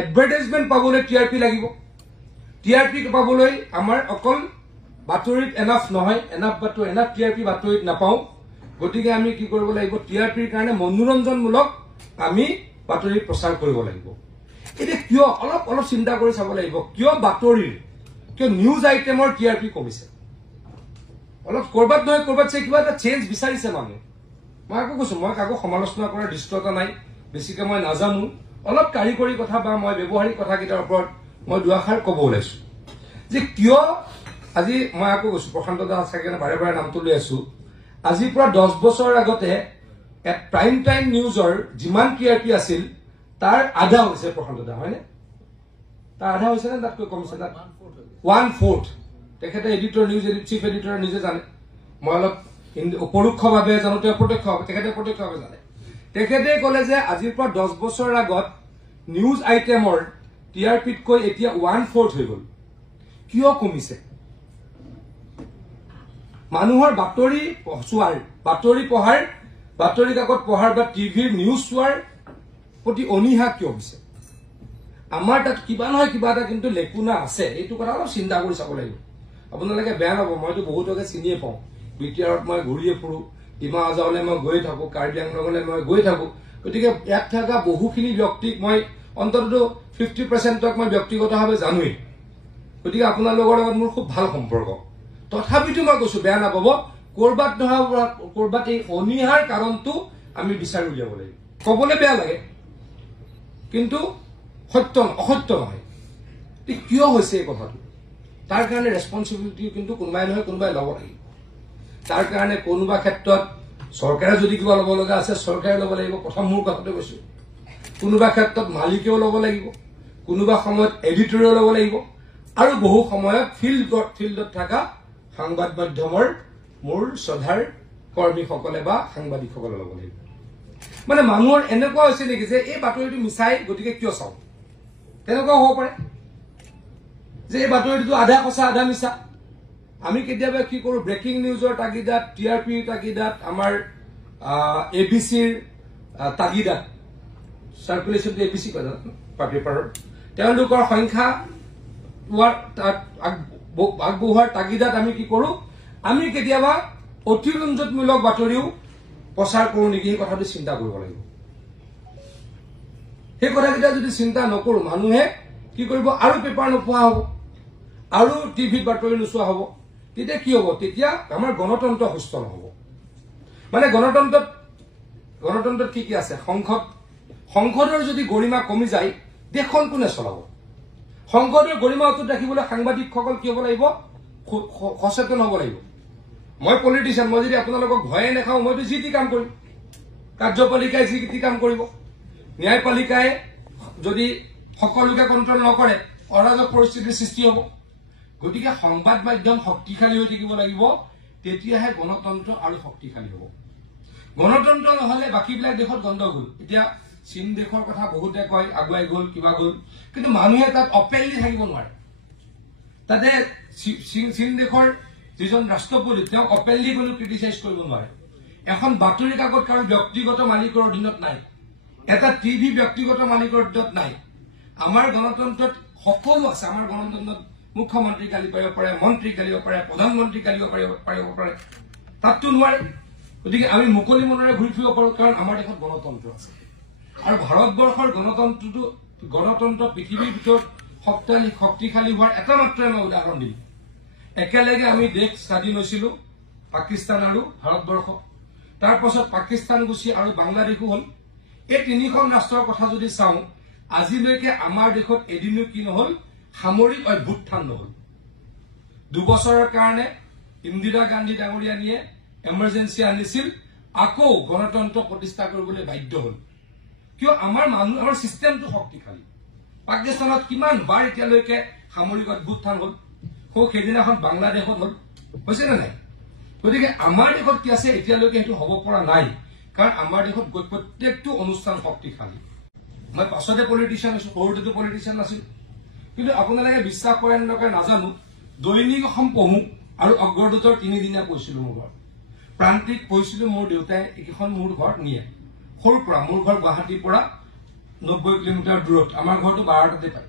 advertisement পাবলৈ TRP লাগিব TRP পাবলৈ আমাৰ অকল বাতৰিত এনাফ নহয় এনাফ টিআৰপি বাতৰিত নাপাওঁ গতিকে আমি কি কৰিব লাগিব টিআৰপিৰ কাৰণে মনোৰঞ্জনমূলক আমি বাতৰি প্ৰচাৰ কৰিব লাগিব এতিয়া কিয় অলপ চিন্তা কৰি চাব লাগিব কিয় বাতৰিৰ কিয় নিউজ আইটেমৰ টিআৰপি কমিছে অলপ কৰবাত নহয় কৰবাত কিবা এটা চেঞ্জ বিচাৰিছে মানুহ মই আকৌ কৈছো মই কাকো সমালোচনা কৰাৰ দৃষ্টতা নাই বেছিকে মই নাজানো অলপ কাৰিকৰী কথা বা মই ব্যৱহাৰিক কথাকেইটাৰ ওপৰত মই দুআষাৰ ক'ব ওলাইছো যে কিয় আজি মই আকৌ কৈছো প্ৰশান্ত দাস চাগে বাৰে বাৰে নামটো লৈ আছো আজিৰ পৰা 10 বছৰ আগতে প্ৰাইম টাইম নিউজৰ যিমান টিআৰপি আছিল তাৰ আধা হৈছে প্ৰশান্ত দা হয়নে তাৰ আধা হৈছে নে তাতকৈ কমিছে তাত 1/4 তেখেতে এডিটৰ নিউজ চিফ এডিটৰ নিজে জানে মই অলপ পৰোক্ষভাৱে জানো তেওঁ প্ৰত্যক্ষভাৱে তেখেতে প্ৰত্যক্ষভাৱে জানে তেখেতে ক'লে যে আজিৰ পৰা 10 বছৰ আগত নিউজ আইটেমৰ টিআৰপিতকৈ এতিয়া 1/4 হৈ গ'ল কিয় কমিছে মানুহৰ বাতৰি চোৱাৰ বাতৰি পঢ়াৰ বাতৰি কাকত পঢ়াৰ বা টিভিৰ নিউজ চোৱাৰ প্ৰতি অনীহা কিয় হৈছে আমাৰ তাত কিবা নহয় কিবা এটা কিন্তু লেকুনা আছে এইটো কথা অলপ চিন্তা কৰি চাব লাগিব আপোনালোকে বেয়া নাপাব মইতো বহুতকে চিনিয়ে পাওঁ বিটিআৰত মই ঘূৰিয়ে ফুৰো ডিমা হাজাৰলৈ মই গৈ থাকো কাৰ্বি আংলঙলৈ মই গৈ থাকো গতিকে ইয়াত থকা বহুখিনি ব্যক্তিক মই অন্ততঃ 50%ক মই ব্যক্তিগতভাৱে জানোৱেই গতিকে আপোনালোকৰ লগত মোৰ খুব ভাল সম্পৰ্ক তথাপিতো মই কৈছো বেয়া নাপাব কৰবাত নহয় কৰবাত এই অনীহাৰ কাৰণটো আমি বিচাৰি উলিয়াব লাগিব ক'বলৈ বেয়া লাগে কিন্তু অসত্য নহয় কিয় হৈছে এই কথাটো তাৰ কাৰণে ৰেছপন্সিবিলিটি কিন্তু কোনোবাই নহয় কোনোবাই ল'ব লাগিব তাৰ কাৰণে কোনোবা ক্ষেত্ৰত চৰকাৰে যদি কিবা ল'ব লগা আছে চৰকাৰে ল'ব লাগিব প্ৰথম মোৰ কথাটো কৈছো কোনোবা ক্ষেত্ৰত মালিকেও ল'ব লাগিব কোনোবা সময়ত এডিটৰেও ল'ব লাগিব আৰু বহু সময়ত ফিল্ডত থকা সংবাদ মাধ্যমৰ মোৰ শ্ৰদ্ধাৰ কৰ্মীসকলে বা সাংবাদিকসকলে ল'ব লাগিব মানে মানুহৰ এনেকুৱা হৈছে নেকি যে এই বাতৰিটো মিছাই গতিকে কিয় চাওঁ তেনেকুৱা হ'ব পাৰে যে এই বাতৰিটো আধা সঁচা আধা মিছা আমি কেতিয়াবা কি কৰো ব্ৰেকিং নিউজৰ তাগিদাত টিআৰপিৰ তাগিদাত আমাৰ এবিচিৰ তাগিদাত সাৰ্কুলেশ্যনটো এবিচি কয় পেপাৰৰ তেওঁলোকৰ সংখ্যা আগবঢ়োৱাৰ তাগিদাত আমি কি কৰো আমি কেতিয়াবা অতিৰঞ্জনমূলক বাতৰিও প্ৰচাৰ কৰো নেকি এই কথাটো চিন্তা কৰিব লাগিব সেই কথাকেইটা যদি চিন্তা নকৰো মানুহে কি কৰিব আৰু পেপাৰ নোপোৱা হ'ব আৰু টিভিত বাতৰি নোচোৱা হ'ব তেতিয়া কি হ'ব তেতিয়া আমাৰ গণতন্ত্ৰ সুস্থ নহ'ব মানে গণতন্ত্ৰত কি আছে সংসদৰ যদি গৰিমা কমি যায় দেশখন কোনে চলাব সংসদৰ গৰিমা অটুট ৰাখিবলৈ সাংবাদিকসকল কি হ'ব লাগিব সচেতন হ'ব লাগিব মই পলিটিচিয়ান মই যদি আপোনালোকক ভয়ে নাখাওঁ মইতো যি টি কাম কৰিম কাৰ্যপালিকাই যি টি কাম কৰিব ন্যায়পালিকাই যদি সকলোকে কণ্ট্ৰল নকৰে অৰাজক পৰিস্থিতিৰ সৃষ্টি হ'ব গতিকে সংবাদ মাধ্যম শক্তিশালী হৈ থাকিব লাগিব তেতিয়াহে গণতন্ত্ৰ আৰু শক্তিশালী হ'ব গণতন্ত্ৰ নহলে বাকীবিলাক দেশত গণ্ডগোল এতিয়া চীন দেশৰ কথা বহুতে কয় আগুৱাই গ'ল কিবা গ'ল কিন্তু মানুহে তাত অপেনলি থাকিব নোৱাৰে তাতে চীন দেশৰ যিজন ৰাষ্ট্ৰপতি তেওঁ অপেনলি কোনো ক্ৰিটিচাইজ কৰিব নোৱাৰে এখন বাতৰি কাকত কাৰো ব্যক্তিগত মালিকৰ অধীনত নাই এটা টিভি ব্যক্তিগত মালিকৰ অধীনত নাই আমাৰ গণতন্ত্ৰত সকলো আছে আমাৰ গণতন্ত্ৰত মুখ্যমন্ত্ৰী গালি পাৰিব পাৰে মন্ত্ৰী গালিব পাৰে প্ৰধানমন্ত্ৰী গালিব পাৰিব পাৰে তাততো নোৱাৰে গতিকে আমি মুকলি মনেৰে ঘূৰি ফুৰিব পাৰো কাৰণ আমাৰ দেশত গণতন্ত্ৰ আছে আৰু ভাৰতবৰ্ষৰ গণতন্ত্ৰ পৃথিৱীৰ ভিতৰত শক্তিশালী হোৱাৰ এটা মাত্ৰাই মই উদাহৰণ দিম একেলগে আমি দেশ স্বাধীন হৈছিলো পাকিস্তান আৰু ভাৰতবৰ্ষ তাৰ পাছত পাকিস্তান গুচি আৰু বাংলাদেশো হ'ল এই তিনিখন ৰাষ্ট্ৰৰ কথা যদি চাওঁ আজিলৈকে আমাৰ দেশত এদিনো কি নহল সামৰিক অভ্যুত্থান নহল 2 বছৰৰ কাৰণে ইন্দিৰা গান্ধী ডাঙৰীয়ানীয়ে এমাৰ্জেন্সি আনিছিল আকৌ গণতন্ত্ৰ প্ৰতিষ্ঠা কৰিবলৈ বাধ্য হ'ল কিয় আমাৰ সিস্টেমটো শক্তিশালী পাকিস্তানত কিমান বাৰ এতিয়ালৈকে সামৰিক অভ্যুত্থান হ'ল সেইদিনাখন বাংলাদেশত হ'ল হৈছে নে নাই গতিকে আমাৰ দেশত কি আছে এতিয়ালৈকে সেইটো হ'ব পৰা নাই কাৰণ আমাৰ দেশত প্ৰত্যেকটো অনুষ্ঠান শক্তিশালী মই পাছতে পলিটিচিয়ান আছো সৰুতেতো পলিটিচিয়ান নাছিল কিন্তু আপোনালোকে বিশ্বাস কৰে নকৰে নাজানো দৈনিক অসম পঢ়ো আৰু অগ্ৰদূতৰ 3 দিনীয়া কৈছিলো মোৰ ঘৰত প্ৰান্তিক কৈছিলো মোৰ দেউতাই এইখন মোৰ ঘৰত নিয়ে সৰুৰ পৰা মোৰ ঘৰ গুৱাহাটীৰ পৰা 90 কিলোমিটাৰ দূৰত আমাৰ ঘৰটো 12টাতে পায়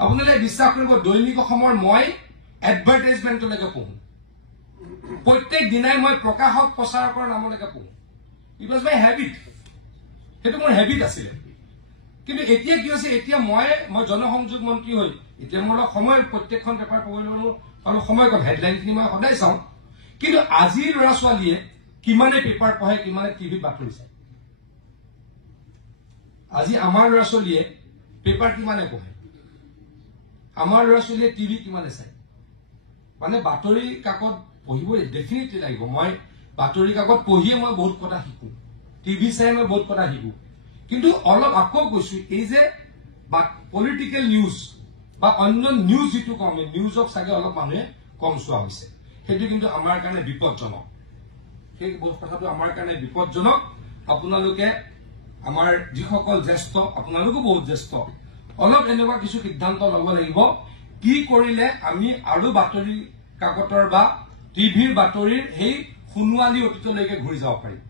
আপোনালোকে বিশ্বাস কৰিব দৈনিক অসমৰ মই এডভাৰটাইজমেণ্টলৈকে পঢ়ো প্ৰত্যেক দিনাই মই প্ৰকাশক প্ৰচাৰকৰ নামলৈকে পঢ়ো ইট ৱাজ মাই হেবিট সেইটো মোৰ হেবিট আছিলে কিন্তু এতিয়া কি হৈছে এতিয়া মই জনসংযোগ মন্ত্ৰী হৈ এতিয়া মোৰ সময় প্ৰত্যেকখন পেপাৰ পঢ়িবলৈ আৰু সময় কম হেডলাইনখিনি মই সদায় চাওঁ কিন্তু আজি ল'ৰা ছোৱালীয়ে কিমানে পেপাৰ পঢ়ে কিমানে টিভিত বাতৰি চায় আজি আমাৰ ল'ৰা ছোৱালীয়ে পেপাৰ কিমানে পঢ়ে আমাৰ ল'ৰা ছোৱালীয়ে টিভি কিমানে চায় মানে বাতৰি কাকত পঢ়িবই ডেফিনেটলি লাগিব মই বাতৰি কাকত পঢ়িয়ে মই বহুত কথা শিকো টিভি চাই মই বহুত কথা শিকো কিন্তু অলপ আকৌ কৈছো এই যে পলিটিকেল নিউজ বা অন্য নিউজ যেটো কম নিউজক চাগে অলপ মানুহে কম চোৱা হৈছে সেইটো কিন্তু আমাৰ কাৰণে বিপদজনক সেই কথাটো আমাৰ কাৰণে বিপদজনক আপোনালোকে আমাৰ যিসকল জ্যেষ্ঠ আপোনালোকো বহুত জ্যেষ্ঠ অলপ এনেকুৱা কিছু সিদ্ধান্ত ল'ব লাগিব কি কৰিলে আমি আৰু বাতৰি কাকতৰ বা টিভিৰ বাতৰিৰ সেই শুনোৱালী অতীতলৈকে ঘূৰি যাব পাৰিম